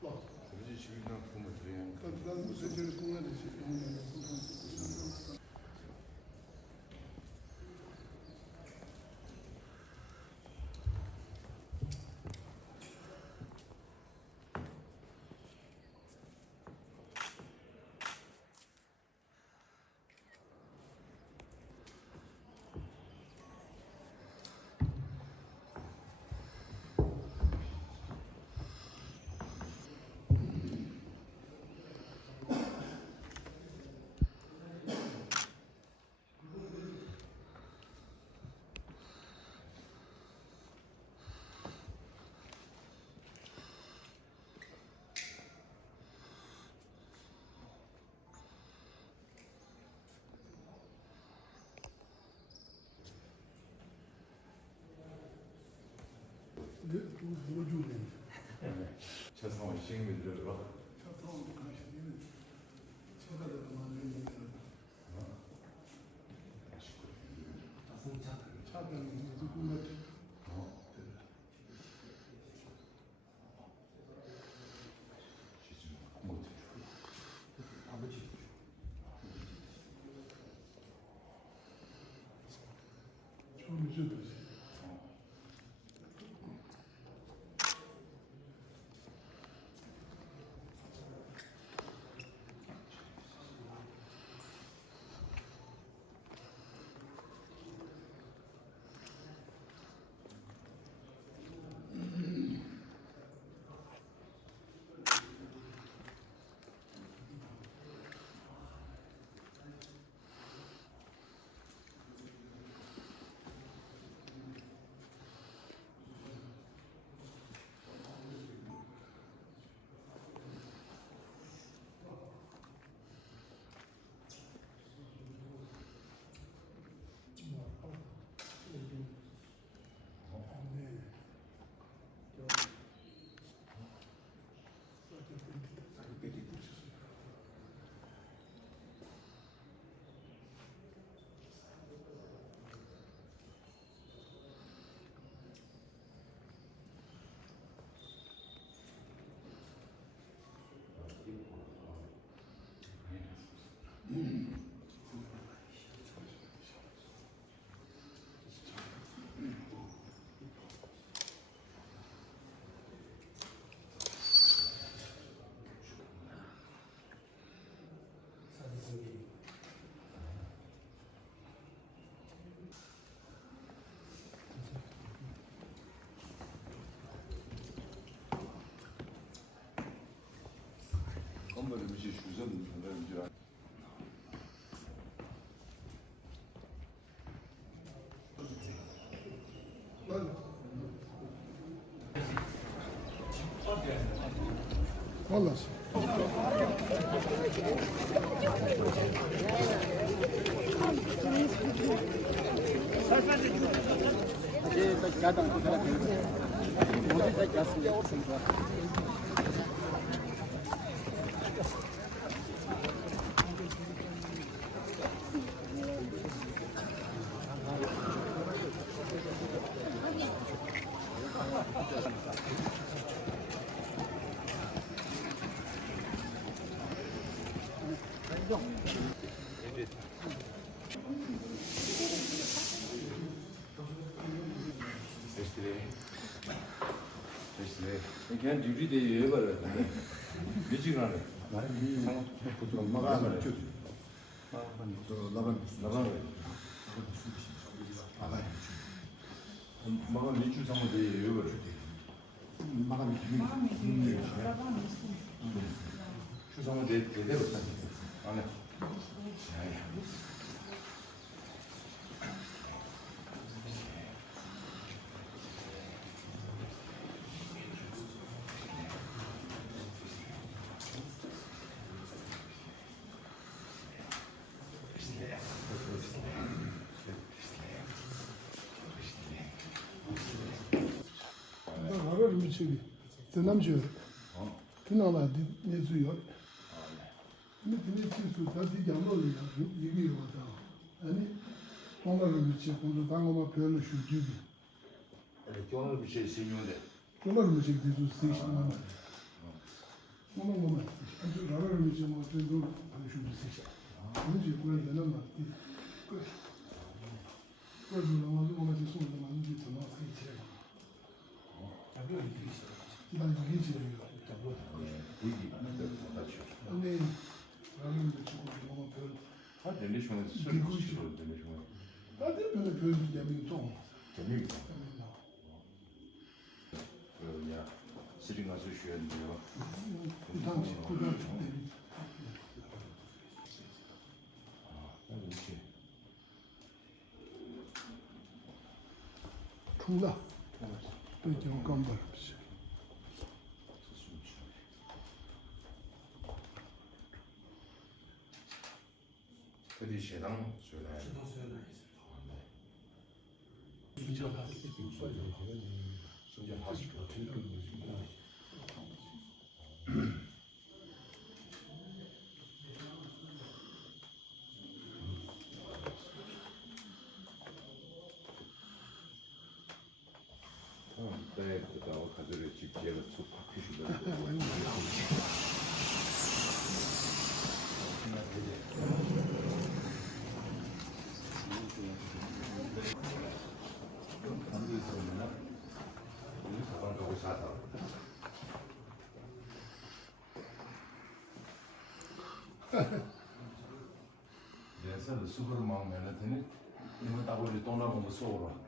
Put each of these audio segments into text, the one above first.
그러지 집이나 보면 그래야 난 무슨 제일 공연이지. 뭐 주네. 저 상황 시행이 들어가. 차타운 가시는 제가 들어가는 차는 누구나 좀 주듯이. 엄마 음식 주선 전자인 줄 알. والله 그냥 뉴리데이 해봐라. 며칠 안에. 엄마가 안 줘. 나만 엄마가 며칠 상을 데이 해봐라. 추상을 내 대대로 안에. 나를 미치기. 대남지요. 그나마 내주요. 근데 치수 다시 잠을 얘기 왔다. 아니 공부를 미치 공부 당고만 별로 쉬지. 경험을 미쳐 있으면 돼. 공부를 미치 뒤수 세시만. Mama, anche la loro diciamo che non conosciuto si. Non c'è quella della mattina. Quello non lo come si sono ma non dice no, che c'è. Abbiamo visto. Ma che c'è io? Quindi faccio. A me la loro diciamo per 아, 델리션은 술을 델리션. 다들 별로 재미없어. 재미있어. 그야 스링 가서 쉬었는데요. 당시 고등학교 때 이렇게 통다. 또 이제 깜발. 어디 시당 술래? 진짜 하시고 네, 그다음 가지를 집지에서 쭉 바뀌시면 내가 수고를 막 내놨더니 이거 따버리 똥 나고 속으로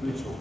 그렇죠.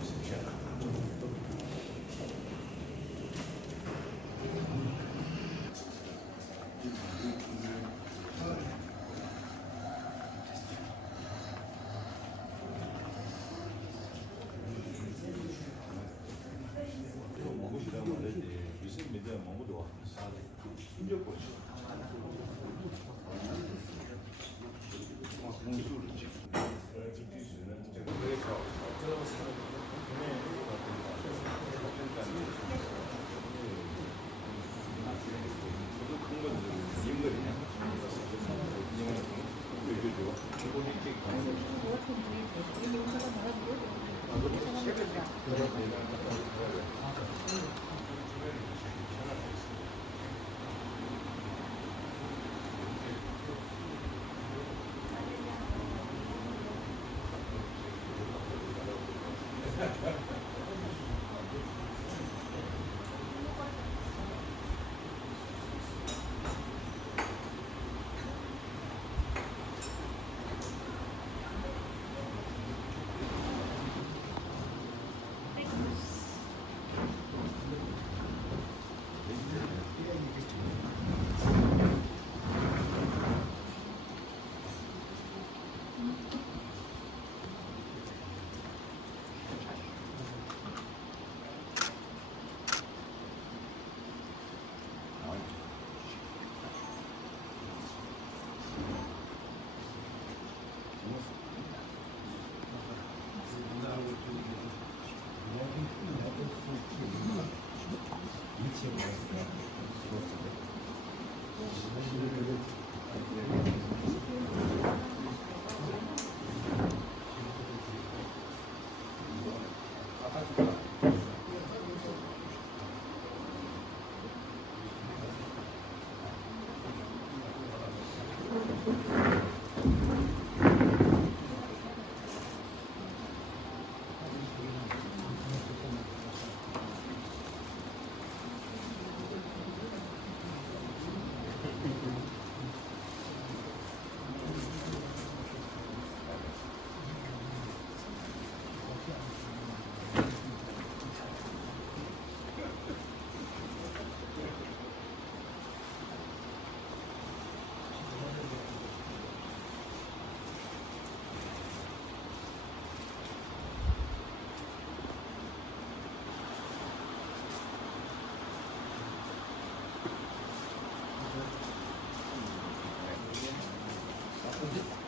어디?